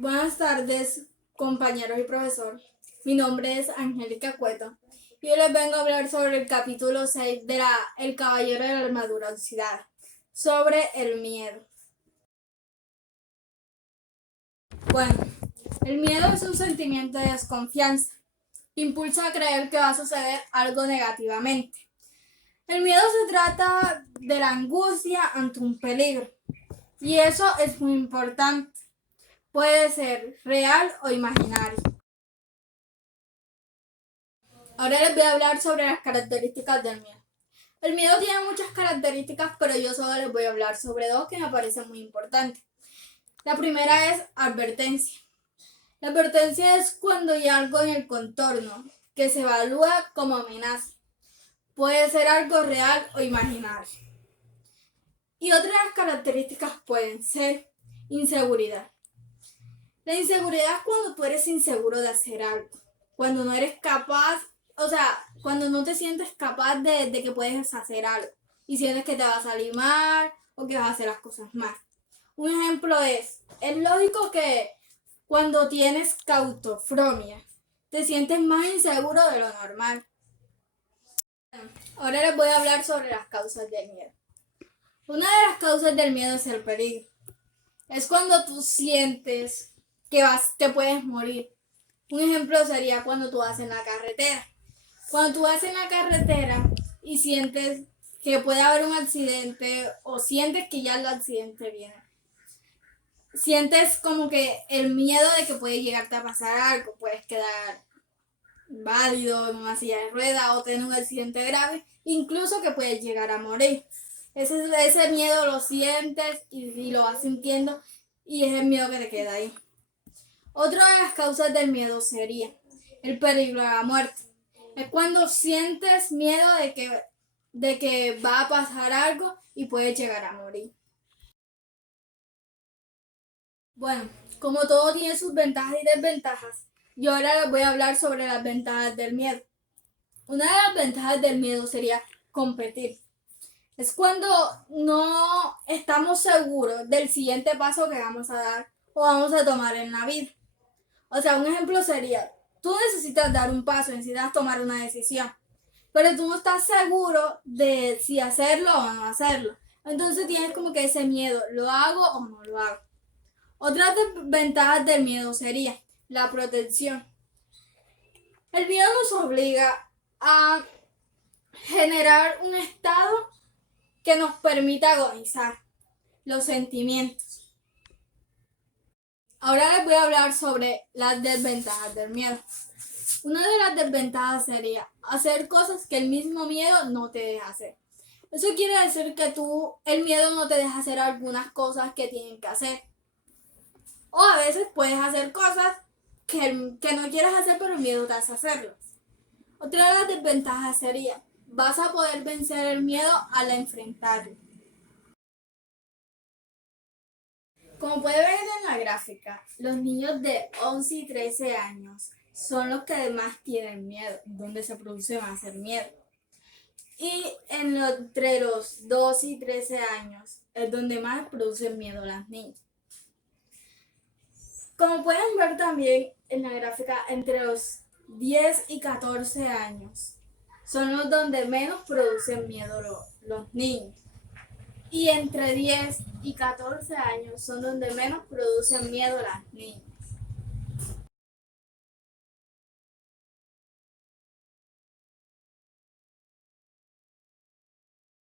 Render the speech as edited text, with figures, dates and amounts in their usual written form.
Buenas tardes, compañeros y profesor. Mi nombre es Angélica Cueto y hoy les vengo a hablar sobre el capítulo 6 de El Caballero de la Armadura Oxidada, sobre el miedo. Bueno, el miedo es un sentimiento de desconfianza que impulsa a creer que va a suceder algo negativamente. El miedo se trata de la angustia ante un peligro y eso es muy importante. Puede ser real o imaginario. Ahora les voy a hablar sobre las características del miedo. El miedo tiene muchas características, pero yo solo les voy a hablar sobre dos que me parecen muy importantes. La primera es advertencia. La advertencia es cuando hay algo en el contorno que se evalúa como amenaza. Puede ser algo real o imaginario. Y otras características pueden ser inseguridad. La inseguridad es cuando tú eres inseguro de hacer algo, cuando no eres capaz, cuando no te sientes capaz de que puedes hacer algo y sientes que te va a salir mal o que vas a hacer las cosas mal. Un ejemplo es lógico que cuando tienes cautofobia, te sientes más inseguro de lo normal. Ahora les voy a hablar sobre las causas del miedo. Una de las causas del miedo es el peligro. Es cuando tú sientes que te puedes morir. Un ejemplo sería cuando tú vas en la carretera. Cuando tú vas en la carretera y sientes que puede haber un accidente o sientes que ya el accidente viene. Sientes como que el miedo de que puede llegarte a pasar algo. Puedes quedar inválido en una silla de ruedas o tener un accidente grave. Incluso que puedes llegar a morir. Ese miedo lo sientes y lo vas sintiendo y es el miedo que te queda ahí. Otra de las causas del miedo sería el peligro de la muerte. Es cuando sientes miedo de que va a pasar algo y puedes llegar a morir. Bueno, como todo tiene sus ventajas y desventajas, yo ahora les voy a hablar sobre las ventajas del miedo. Una de las ventajas del miedo sería competir. Es cuando no estamos seguros del siguiente paso que vamos a dar o vamos a tomar en la vida. O sea, un ejemplo sería, tú necesitas dar un paso, necesitas tomar una decisión, pero tú no estás seguro de si hacerlo o no hacerlo. Entonces tienes como que ese miedo, ¿lo hago o no lo hago? Otras ventajas del miedo sería la protección. El miedo nos obliga a generar un estado que nos permita agonizar los sentimientos. Ahora les voy a hablar sobre las desventajas del miedo. Una de las desventajas sería hacer cosas que el mismo miedo no te deja hacer. Eso quiere decir que el miedo no te deja hacer algunas cosas que tienen que hacer. O a veces puedes hacer cosas que no quieres hacer, pero el miedo te hace hacerlas. Otra de las desventajas sería, vas a poder vencer el miedo al enfrentarlo. Como puede ver en la gráfica, los niños de 11 y 13 años son los que más tienen miedo, donde se produce más el miedo. Y entre los 12 y 13 años es donde más producen miedo las niñas. Como pueden ver también en la gráfica, entre los 10 y 14 años son los donde menos producen miedo los niños. Y entre 10 y 14 años son donde menos producen miedo las niñas.